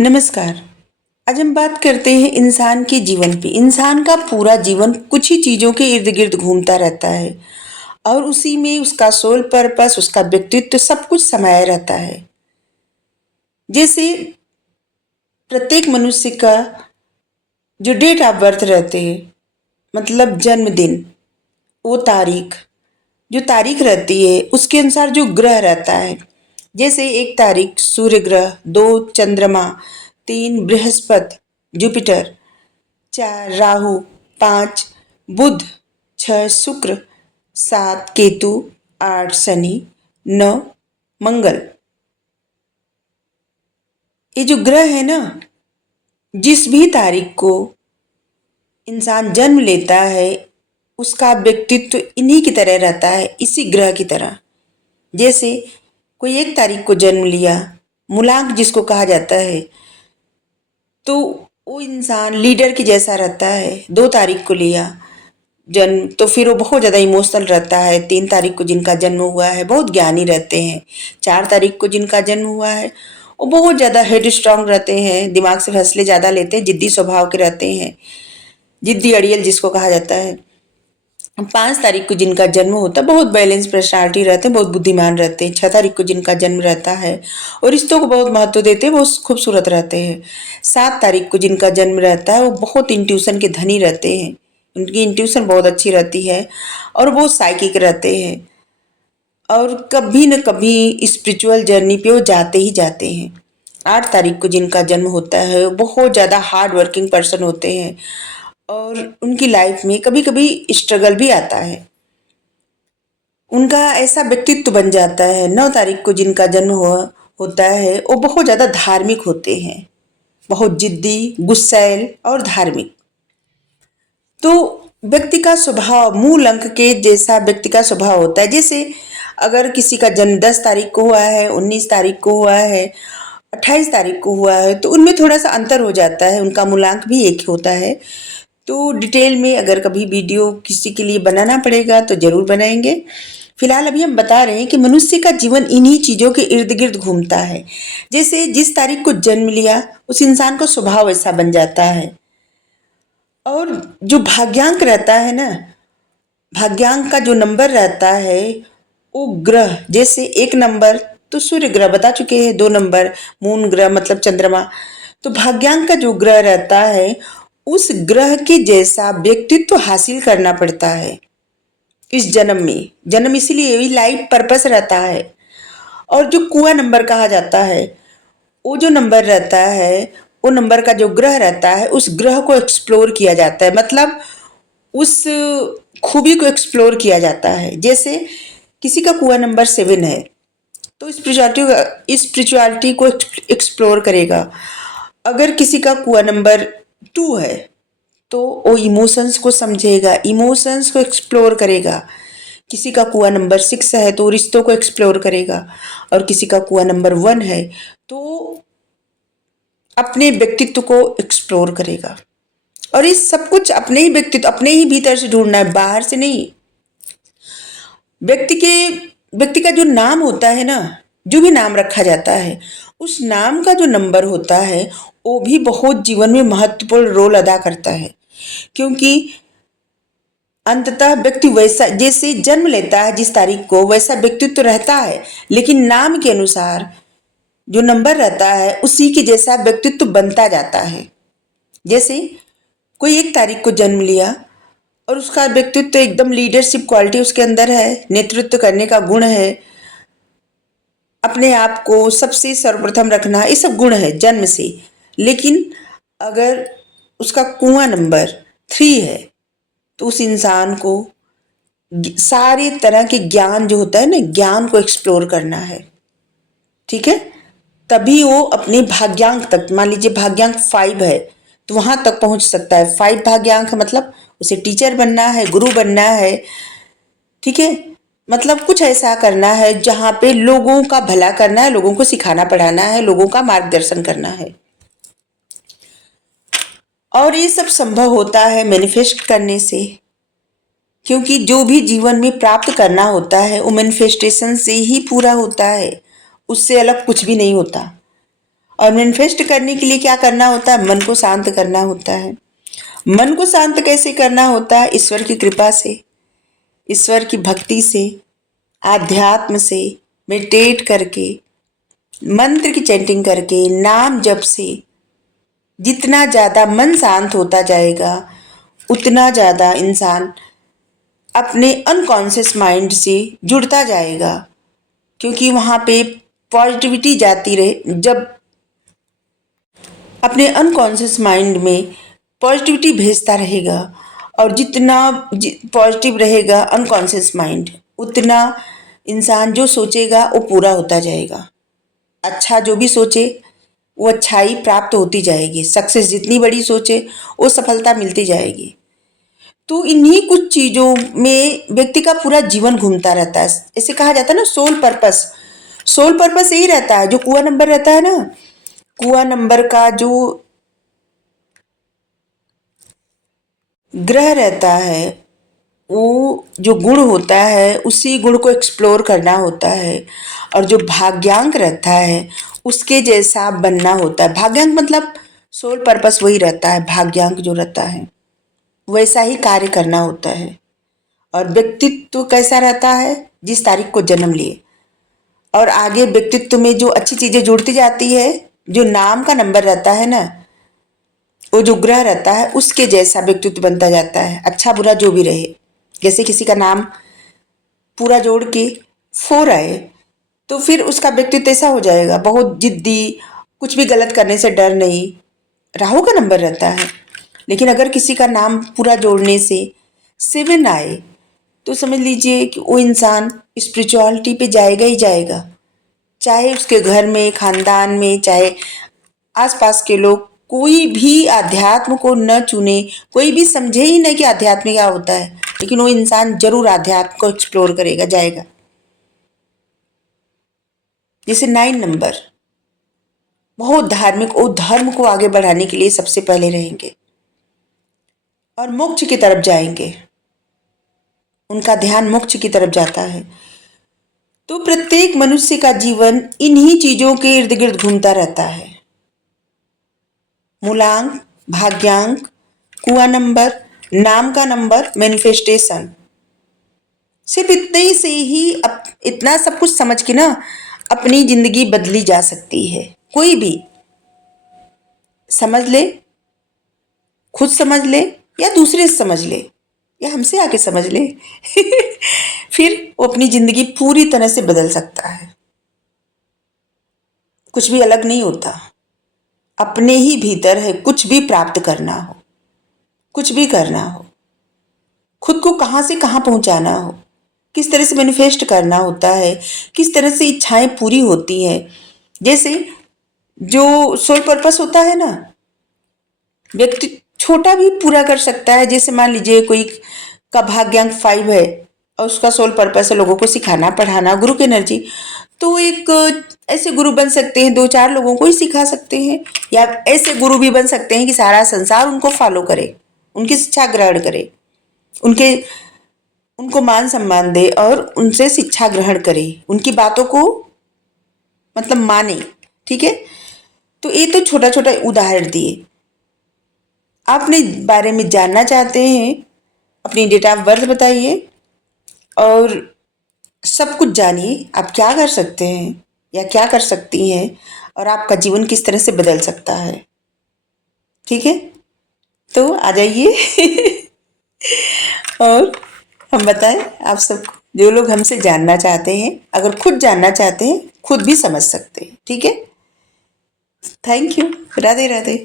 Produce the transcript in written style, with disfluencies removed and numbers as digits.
नमस्कार। आज हम बात करते हैं इंसान के जीवन पे। इंसान का पूरा जीवन कुछ ही चीज़ों के इर्द-गिर्द घूमता रहता है और उसी में उसका सोल पर्पस, उसका व्यक्तित्व सब कुछ समाया रहता है। जैसे प्रत्येक मनुष्य का जो डेट ऑफ बर्थ रहते हैं, मतलब जन्मदिन, वो तारीख, जो तारीख रहती है उसके अनुसार जो ग्रह रहता है। जैसे 1 तारीख सूर्य ग्रह, 2 चंद्रमा, 3 बृहस्पति, जुपिटर, 4 राहु, 5 बुध, 6 शुक्र, 7 केतु, 8 शनि, 9 मंगल। ये जो ग्रह है ना, जिस भी तारीख को इंसान जन्म लेता है उसका व्यक्तित्व इन्हीं की तरह रहता है, इसी ग्रह की तरह। जैसे कोई 1 तारीख को जन्म लिया, मूलांक जिसको कहा जाता है, तो वो इंसान लीडर के जैसा रहता है। 2 तारीख को लिया जन्म तो फिर वो बहुत ज़्यादा इमोशनल रहता है। 3 तारीख को जिनका जन्म हुआ है बहुत ज्ञानी रहते हैं। 4 तारीख को जिनका जन्म हुआ है वो बहुत ज़्यादा हेड स्ट्रांग रहते हैं, दिमाग से फैसले ज़्यादा लेते हैं, जिद्दी स्वभाव के रहते हैं, जिद्दी अड़ियल जिसको कहा जाता है। 5 तारीख को जिनका जन्म होता है बहुत बैलेंस पर्सनालिटी रहते हैं, बहुत बुद्धिमान रहते हैं। 6 तारीख को जिनका जन्म रहता है और रिश्तों को बहुत महत्व देते हैं, बहुत खूबसूरत रहते हैं। 7 तारीख को जिनका जन्म रहता है वो बहुत इंट्यूशन के धनी रहते हैं, उनकी इंट्यूशन बहुत अच्छी रहती है और बहुत साइकिक रहते हैं और कभी न कभी स्पिरिचुअल जर्नी पे वो जाते ही जाते हैं। 8 तारीख को जिनका जन्म होता है वो बहुत ज़्यादा हार्ड वर्किंग पर्सन होते हैं और उनकी लाइफ में कभी कभी स्ट्रगल भी आता है। उनका ऐसा व्यक्तित्व बन जाता है। 9 तारीख को जिनका जन्म हुआ होता है वो बहुत ज़्यादा धार्मिक होते हैं, बहुत जिद्दी, गुस्सैल और धार्मिक। तो व्यक्ति का स्वभाव मूल अंक के जैसा व्यक्ति का स्वभाव होता है। जैसे अगर किसी का जन्म 10 तारीख को हुआ है, 19 तारीख को हुआ है, 28 तारीख को हुआ है, तो उनमें थोड़ा सा अंतर हो जाता है। उनका मूलांक भी एक होता है। तो डिटेल में अगर कभी वीडियो किसी के लिए बनाना पड़ेगा तो ज़रूर बनाएंगे। फिलहाल अभी हम बता रहे हैं कि मनुष्य का जीवन इन्हीं चीज़ों के इर्द गिर्द घूमता है। जैसे जिस तारीख को जन्म लिया उस इंसान का स्वभाव ऐसा बन जाता है। और जो भाग्यांक रहता है ना, भाग्यांक का जो नंबर रहता है वो ग्रह, जैसे 1 नंबर तो सूर्य ग्रह बता चुके हैं, 2 नंबर मून ग्रह मतलब चंद्रमा। तो भाग्यांक का जो ग्रह रहता है उस ग्रह के जैसा व्यक्तित्व हासिल करना पड़ता है इस जन्म में। जन्म इसीलिए भी लाइफ पर्पस रहता है। और जो कुआ नंबर कहा जाता है वो जो नंबर रहता है, वो नंबर का जो ग्रह रहता है उस ग्रह को एक्सप्लोर किया जाता है, मतलब उस खूबी को एक्सप्लोर किया जाता है। जैसे किसी का कुआ नंबर 7 है तो स्पिरिचुअलिटी को एक्सप्लोर करेगा। अगर किसी का कुआ नंबर 2 है तो वो इमोशंस को समझेगा, इमोशंस को एक्सप्लोर करेगा। किसी का कुआ नंबर 6 है तो रिश्तों को एक्सप्लोर करेगा और किसी का कुआ नंबर 1 है तो अपने व्यक्तित्व को एक्सप्लोर करेगा। और ये सब कुछ अपने ही व्यक्तित्व, अपने ही भीतर से ढूंढना है, बाहर से नहीं। व्यक्ति का जो नाम होता है ना, जो भी नाम रखा जाता है उस नाम का जो नंबर होता है वो भी बहुत जीवन में महत्वपूर्ण रोल अदा करता है। क्योंकि अंततः व्यक्ति वैसा जैसे जन्म लेता है जिस तारीख को वैसा व्यक्तित्व रहता है, लेकिन नाम के अनुसार जो नंबर रहता है उसी के जैसा व्यक्तित्व बनता जाता है। जैसे कोई 1 तारीख को जन्म लिया और उसका व्यक्तित्व एकदम लीडरशिप क्वालिटी उसके अंदर है, नेतृत्व करने का गुण है, अपने आप को सबसे सर्वप्रथम रखना, ये सब गुण है जन्म से। लेकिन अगर उसका कुआं नंबर 3 है तो उस इंसान को सारे तरह के ज्ञान जो होता है ना, ज्ञान को एक्सप्लोर करना है। ठीक है, तभी वो अपने भाग्यांक तक, मान लीजिए भाग्यांक 5 है तो वहां तक पहुंच सकता है। 5 भाग्यांक मतलब उसे टीचर बनना है, गुरु बनना है। ठीक है, मतलब कुछ ऐसा करना है जहां पे लोगों का भला करना है, लोगों को सिखाना पढ़ाना है, लोगों का मार्गदर्शन करना है। और ये सब संभव होता है मैनिफेस्ट करने से, क्योंकि जो भी जीवन में प्राप्त करना होता है वो मैनिफेस्टेशन से ही पूरा होता है, उससे अलग कुछ भी नहीं होता। और मैनिफेस्ट करने के लिए क्या करना होता है? मन को शांत करना होता है। मन को शांत कैसे करना होता है? ईश्वर की कृपा से, ईश्वर की भक्ति से, आध्यात्म से, मेडिटेट करके, मंत्र की चैंटिंग करके, नाम जप से। जितना ज़्यादा मन शांत होता जाएगा उतना ज़्यादा इंसान अपने अनकॉन्शियस माइंड से जुड़ता जाएगा, क्योंकि वहाँ पे पॉजिटिविटी जाती रहे। जब अपने अनकॉन्शियस माइंड में पॉजिटिविटी भेजता रहेगा और जितना पॉजिटिव रहेगा अनकॉन्शियस माइंड, उतना इंसान जो सोचेगा वो पूरा होता जाएगा। अच्छा जो भी सोचे वो अच्छाई प्राप्त होती जाएगी। सक्सेस जितनी बड़ी सोचे वो सफलता मिलती जाएगी। तो इन्हीं कुछ चीज़ों में व्यक्ति का पूरा जीवन घूमता रहता है। ऐसे कहा जाता है ना, सोल पर्पस। सोल पर्पस यही रहता है। जो कुआ नंबर रहता है ना, कुआ नंबर का जो ग्रह रहता है, वो जो गुण होता है उसी गुण को एक्सप्लोर करना होता है। और जो भाग्यांक रहता है उसके जैसा बनना होता है। भाग्यांक मतलब सोल पर्पस वही रहता है। भाग्यांक जो रहता है वैसा ही कार्य करना होता है। और व्यक्तित्व कैसा रहता है? जिस तारीख को जन्म लिए। और आगे व्यक्तित्व में जो अच्छी चीजें जुड़ती जाती है, जो नाम का नंबर रहता है ना, वो जो ग्रह रहता है उसके जैसा व्यक्तित्व बनता जाता है। अच्छा बुरा जो भी रहे, जैसे किसी का नाम पूरा जोड़ के 4 आए तो फिर उसका व्यक्तित्व ऐसा हो जाएगा, बहुत जिद्दी, कुछ भी गलत करने से डर नहीं। राहु का नंबर रहता है। लेकिन अगर किसी का नाम पूरा जोड़ने से 7 आए तो समझ लीजिए कि वो इंसान स्पिरिचुअलिटी पे जाएगा ही जाएगा। चाहे उसके घर में, खानदान में, चाहे आसपास के लोग कोई भी अध्यात्म को न चुने, कोई भी समझे ही नहीं कि अध्यात्म क्या होता है, लेकिन वो इंसान जरूर अध्यात्म को एक्सप्लोर करेगा, जाएगा। जैसे 9 नंबर बहुत धार्मिक, वो धर्म को आगे बढ़ाने के लिए सबसे पहले रहेंगे और मोक्ष की तरफ जाएंगे। उनका ध्यान मोक्ष की तरफ जाता है। तो प्रत्येक मनुष्य का जीवन इन्हीं चीजों के इर्द गिर्द घूमता रहता है। मूलांक, भाग्यांक, कुआ नंबर, नाम का नंबर, मैनिफेस्टेशन। सिर्फ इतने से ही इतना सब कुछ समझ के ना अपनी जिंदगी बदली जा सकती है। कोई भी समझ ले, खुद समझ ले या दूसरे से समझ ले या हमसे आके समझ ले फिर वो अपनी जिंदगी पूरी तरह से बदल सकता है। कुछ भी अलग नहीं होता, अपने ही भीतर है। कुछ भी प्राप्त करना हो, कुछ भी करना हो, खुद को कहाँ से कहाँ पहुंचाना हो, किस तरह से मैनिफेस्ट करना होता है, किस तरह से इच्छाएं पूरी होती हैं। जैसे जो सोल पर्पस होता है ना, व्यक्ति छोटा भी पूरा कर सकता है। जैसे मान लीजिए कोई का भाग्यांक 5 है और उसका सोल पर्पस है लोगों को सिखाना, पढ़ाना, गुरु की एनर्जी, तो एक ऐसे गुरु बन सकते हैं, 2-4 लोगों को ही सिखा सकते हैं। या ऐसे गुरु भी बन सकते हैं कि सारा संसार उनको फॉलो करे, उनकी शिक्षा ग्रहण करे, उनके उनको मान सम्मान दे और उनसे शिक्षा ग्रहण करे, उनकी बातों को मतलब माने। ठीक है, तो ये तो छोटा छोटा उदाहरण दिए। आप अपने बारे में जानना चाहते हैं, अपनी डेट ऑफ बर्थ बताइए और सब कुछ जानिए। आप क्या कर सकते हैं या क्या कर सकती हैं और आपका जीवन किस तरह से बदल सकता है। ठीक है, तो आ जाइए और हम बताएं आप सबको। जो लोग हमसे जानना चाहते हैं, अगर खुद जानना चाहते हैं, खुद भी समझ सकते हैं। ठीक है, थैंक यू। राधे राधे।